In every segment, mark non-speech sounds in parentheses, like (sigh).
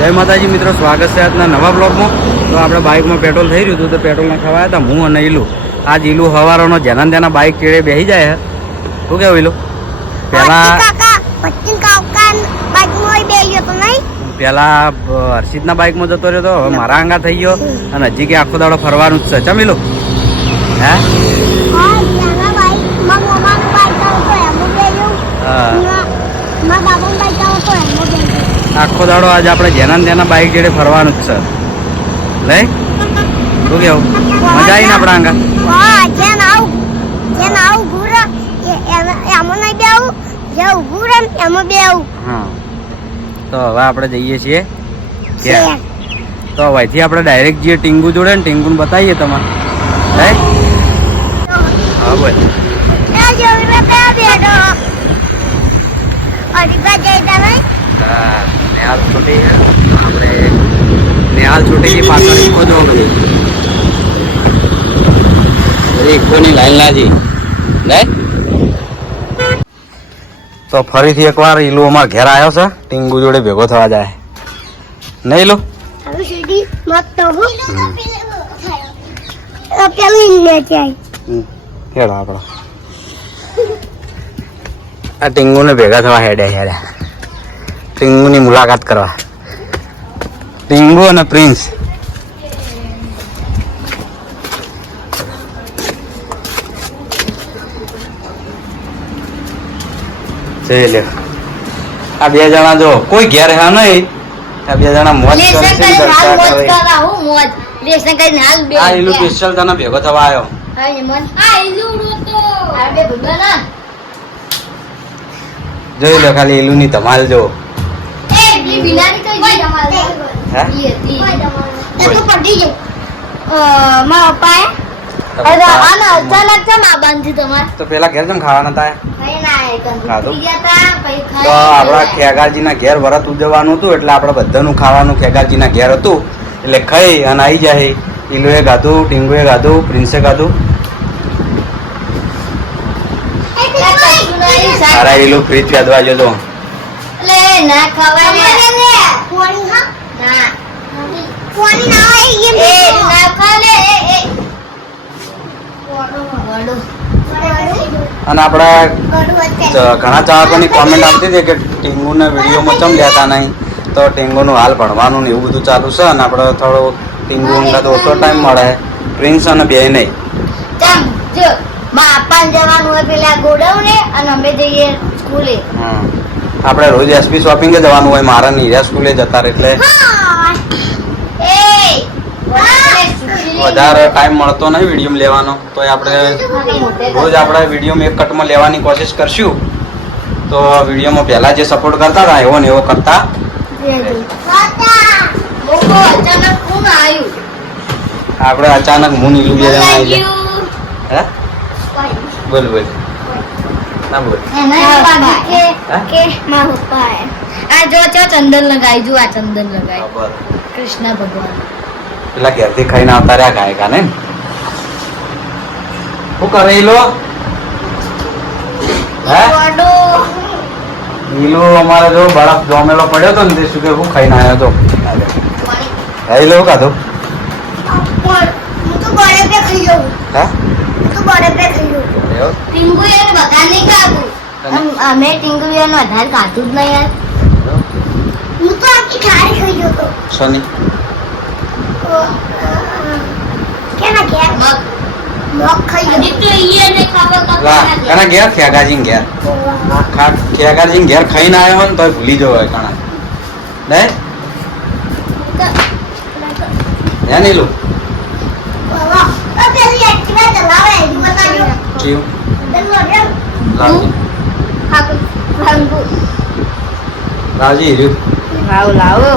જય માતાજી મિત્રો સ્વાગત છે આજના નવા બ્લોગમાં. તો આપણે બાઇકમાં પેટ્રોલ થઈ રહ્યું હતું તો પેટ્રોલ નાખવા હતા હું અને ઈલુ. આજ ઈલુ હવારોનો જેના તેના બાઇક ચેડે બેસી જાય હે. શું કેવું ઈલુ? પેલા પેલા હર્ષિતના બાઇકમાં જતો રહ્યો તો હવે મારા આંગા થઈ ગયો અને હજી કે આખો દાડો ફરવાનું જ છે. ચમ ઈલું? હે? હા આખો દાડો આજે આપણે જેના તેના બાઇક જેડે ફરવાનું જ છે લઈ શું કેવું મજા આવી ને આપણા આંગા તો હવે આપણે જઈએ છીએ. ક્યાં તો હવેથી આપણે ડાયરેક્ટ જઈએ ટીંગુ જોડે ને ટીંગુ બતાવીએ તમારે હે હા બોલ જઈ તમે હા, નેહાલ છૂટી. આપણે નેહાલ છૂટી ગઈ પાછળ ઇકો જો બધી બધી ઇકોની લાઈન લાજી લે તો ફરીથી એકવાર ઈલુ અમાર ઘેર આવ્યો છે. ટીંગુ જોડે ભેગો થવા જાય. નહીં લો હેડો આપણો આ ટીંગુને ભેગા થવા હેડે હેડે. ટીંગુની મુલાકાત કરવા. ટીંગુ અને પ્રિન્સ. જઈ આ બે જણા જો કોઈ ઘેર હે નહીં. આ બે જણા મોજ ને કરે. આ ઈલુ સ્પેશિયલ તને ભેગો થવા આવ્યો ને. જોઈ લો ખાલી ઈલુની ધમાલ જો. એ પેલી બિલાડી ગઈ તમારે હે? હતી. એ તો પડી ગયો મારા પપ્પાએ. અરે આને અચાનક છે માં બાંધી તમારે? તો પેલા ઘેર ખાવાના તા? તો આપણા ખેગારજીના ઘેર વરત ઉજવવાનું હતું એટલે આપણે બધાનું ખાવાનું ખેગારજીના ઘેર હતું. એટલે ખાઈ અને આવી જાય ઈલુએ ગાધું ટીંગુએ ગાધું પ્રિન્સે ગાધું. તારા ઈલુ ફ્રીજ ગાધવા જતો એટલે ના ખવાય ને કોણી હા? ના. કોણી ના હોય એ ના ખાલે એ એ. વડો અને આપણા ઘણા ચાહકોની કોમેન્ટ આવતી હતી કે ટીંગુના વિડીયોમાં ચમ લેતા નહીં? તો ટીંગુનું હાલ ભણવાનું ને એવું બધું ચાલુ છે અને આપણે થોડો ટીંગુ ઊંઘા તો ઓછો ટાઈમ મળે. પ્રિન્સ અને બે નહીં. ચમ જો માં આપણ જવાનું હોય પેલા ગોડાઉને અને અમે જઈએ સ્કૂલે. હમ. આપણે રોજ એસપી શોપિંગ જવાનું હોય, મારા નીરા સ્કૂલે જતા એટલે વધારે ટાઈમ મળતો નહીં વીડિયો લેવાનો. તો આપણે રોજ આપણે વીડિયો એક કટમાં લેવાની કોશિશ કરશું. તો વિડીયોમાં પહેલાં જે સપોર્ટ કરતા હતા, એવો ને એવો કરતા આપણે અચાનક હું નીલું બોલ બોલ. ના બોલ કે કે મારા પપ્પા આ જો ચો ચંદન લગાઈ જો આ ચંદન લગાઈ. કૃષ્ણ ભગવાન. પેલા ઘેરથી ખાઈને આવતા રહ્યા ગાયકા ને શું કરે ઈલો? ઈલો અમારે જો બરફ જોમેલો પડ્યો તો ને તે શું કે હું ખાઈને આવ્યો તો? હે ઈલો ખાધું? હું તો પે ખાઈ જાઉં હે? હું તો પે ખાઈ જાઉં એવું? ટીંગુ વધારે નહીં ખાધું. અમે ટીંગુ વધારે ખાધું જ નહીં યાર. હું તો આખી ખારી ખાઈ ગયો તો. શનિ કેના ઘેર મગ. મગ ખાઈ ગયો. તો ઈએ ને ખાવા ખા ઘેર ખાઈને આવ્યો ને તોય ભૂલી જવો હોય કણા. ને? હે નીલું? વાહ. લાવજી ખાધું ખાધું લાવજી હીર્યું લાવ લાવો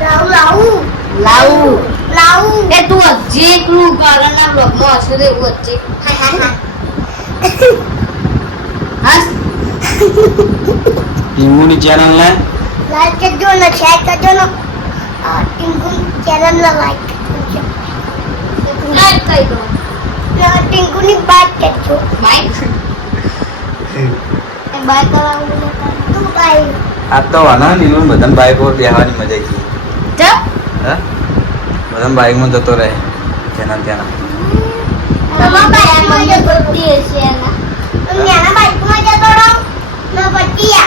લાવું લાવું લાવું લાવું એ તું હજી એકલું કારણના બ્લોગમાં હશે તો એવું હજી હા હા હા હસ ટીંગુની ચેનલ ને લાઈક કરજો ને શેર કરજો ને આ ટિંકુ ચેનલ ને લાઈક કરજો લાઈક કરી દો ટિંકુની બાઈક એ બાઈક તું બાય આ તો વાના નીલું બધાને બાઈક પર બેહવાની મજા આવી ચપ હા? બધા બાઈકમાં જતો રહે. જેના ત્યાંના તમારા બાઈકમાં જે બધી હશે એના. બાઈકમાં જતો રહું ના પછી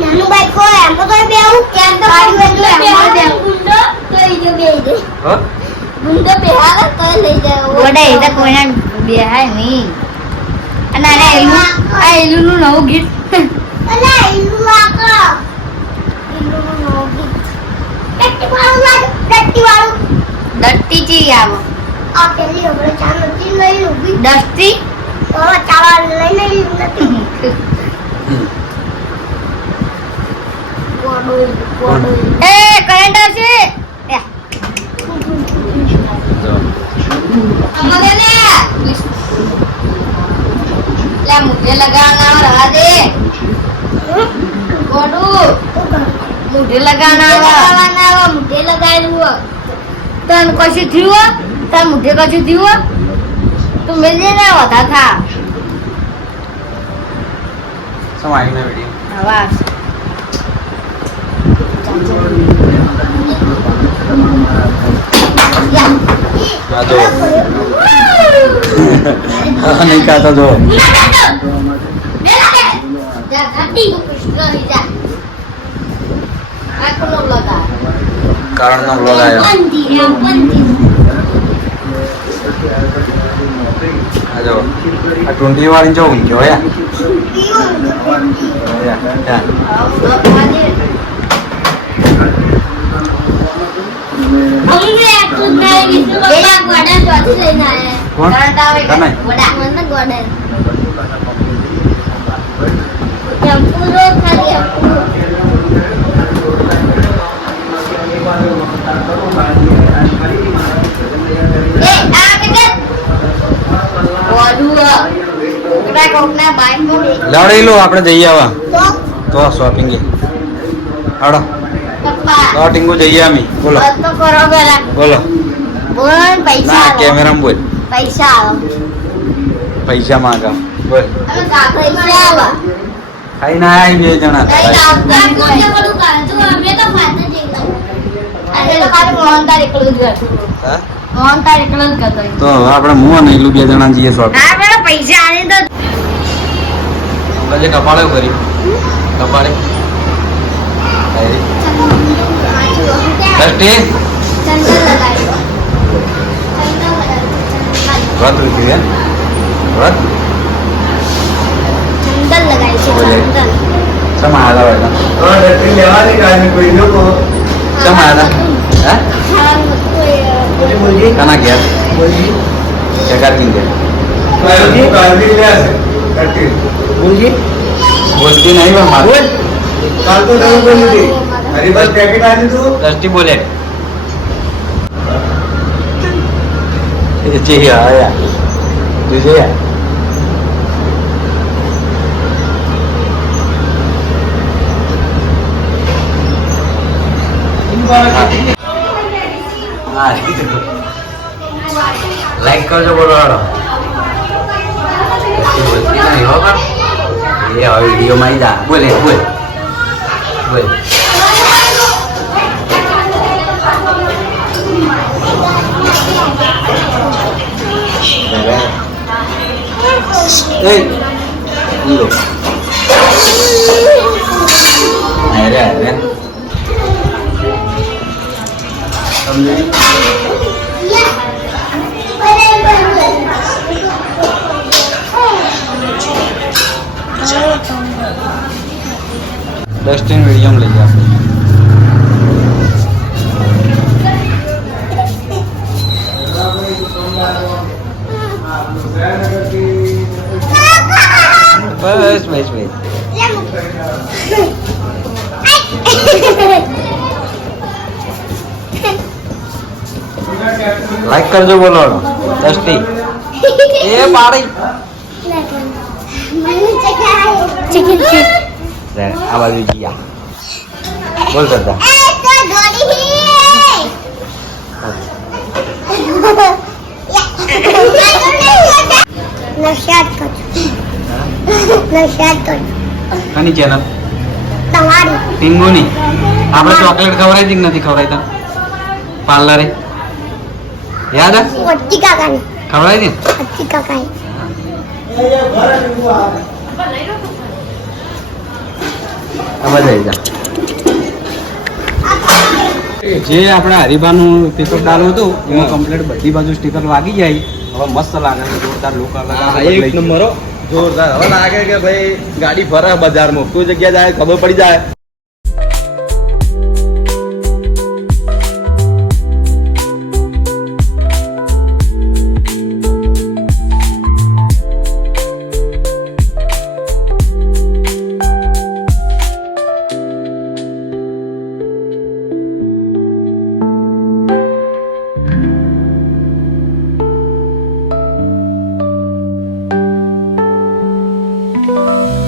નાનું બાઈક હોય એમાં તો બેહું? ક્યાં તો તો એ જો હો? ગુંડો બેહાવે તો લઈ જાય ગોડા એ તો કોઈને બેહાય નહીં અને એલું આ નવું ગીત અલા, ઈલું આકો. ઈલુંનું નવું ગીત. ટટ્ટીવાળું લાગે, ટટ્ટીવાળું. દટ્ટી ચી આવો આ પેલી હમણાં ચા નથી લઈ ઊભી. દસ્તી તો ચાવા લઈ ઈ નથી. (laughs) એ કરંટ હશે એ, જો અમારે ને લે મુઠે લગાવના રવા દે ગોડું મુઠે લગાવના લગાવવાના આવા મુઢે લગાવેલું. તન કશું થયું? તન મુઠે કશું થયું? તું મેલે ને વધા થા શું આવીને વીડિયો હવે હા જો. નહીં ખાતા જો. કારણ નો બ્લોગ આવ્યો. આ આ વાળી જો ઊંઘ્યો લાવડે લો આપણે જઈએ આવા. તો? શોપિંગે શોપિંગ હાડો ટીંગુ જઈએ અમે. બોલો. તો કરો પેલા. બોલો. બોલ પૈસા. કેમેરામાં બોલ. પૈસા આવો પૈસા માંગા. બોલ. પૈસા આવો ખાઈ ના આવી બે જણા. તો આપણે મું અને એલું બે જણા જઈએ શોપિંગ પૈસા આલી તો જે. કપાળે કરી કપાળે. લગાવ્યો વ્રત લીધું એમ વ્રત ચંદન લગાવી છે બોલે. ચંદન શમા હાલા હોય શમા હાલા હે ઘેર બોલતી નહીં પણ દ્રષ્ટિ બોલે. જે આયા જોજે યાર લાઈક કરજો બોલો હો એ હવે વિડીયોમાં આવી જા. બોલે બોલ. બોલ. Ê, đi rồi. Này đây, này đây. Cầm đi. Dusting video લઈ ગયા આપણે બસ બસ બસ. લાઈક કરજો બોલો દસ્તી (laughs) એ પાડી. ચિકન આ બાજુ જીયા બોલ કરતા (laughs) એ તો દોડી નશાદ કર નશાદ કર કની ચેનલ તમારી ટીંગુની આપણે ચોકલેટ ખવડાવી હતી કે નથી ખવડાવી તને પાર્લરે? યાદ હે? વચ્ચી કાકાની ખવડાવી કાકાની આવા જઈ જા. જે આપણે હરિભાનું સ્ટીકર ડાલું હતું એમાં કમ્પ્લીટ બધી બાજુ સ્ટીકર લાગી જાય. હવે મસ્ત લાગે છે જોરદાર લુક એક નંબર. જોરદાર. હવે લાગે કે ભાઈ ગાડી ફરે બજારમાં. કોઈ જગ્યા જાય ખબર પડી જાય.